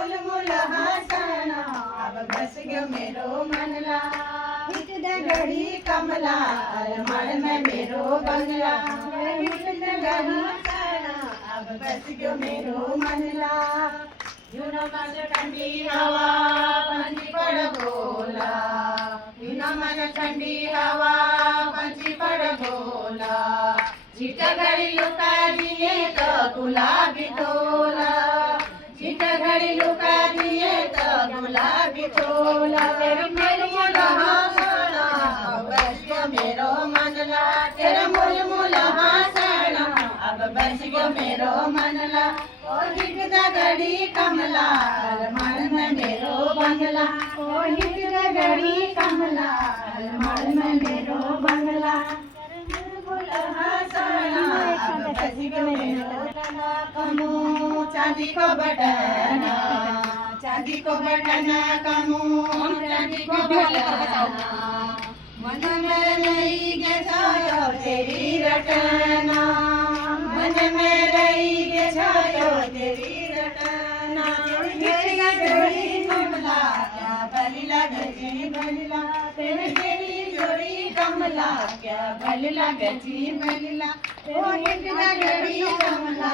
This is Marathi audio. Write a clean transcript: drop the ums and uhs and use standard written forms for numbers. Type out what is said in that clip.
मुल मुल हसना अब बस गयो मेरो मनला हिट दगड़ी कमला अरमान में मेरो बंगला हिट दगड़ी हसना अब बस गयो मेरो मनला युनो मन ठंडी हवा पंछी पड़ बोला युनो मन ठंडी हवा पंछी पड़ बोला चिट घड़ी लुका दिए तो गुलाबी तोला चिट घड़ी लुका दिए तो गुलाबी तोला तेरे मुल मुल हसना अब बस गयो मेरो मनला तेरे मुल मुल हसना अब बस गयो मेरो मनला ओ हिट दगड़ी कमला अरमान में मेरो बंगला ओ हिट दगड़ी कमला अरमान में मेरो बंगला कमो चांदी को बटना चांदी को बटना कमो चांदी को बटना मन में रही गे छायो तेरी रटना मन में रही गे छायो तेरी रटना जोड़ी कमला क्या बलिला गजी बलिला तेरी जोड़ी कमला क्या बलिला गजी बलिला ओ हिट दगड़ी कमला